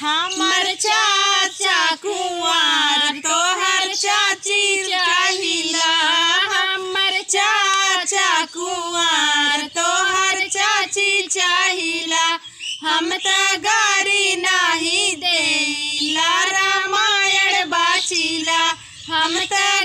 हमर चाचा कुंवार तोहर चाची चाहिला। हमर चाचा कुंवार तोहर चाची चाहिला। हम त गारी नाही देला रामायण बाचिला। हम त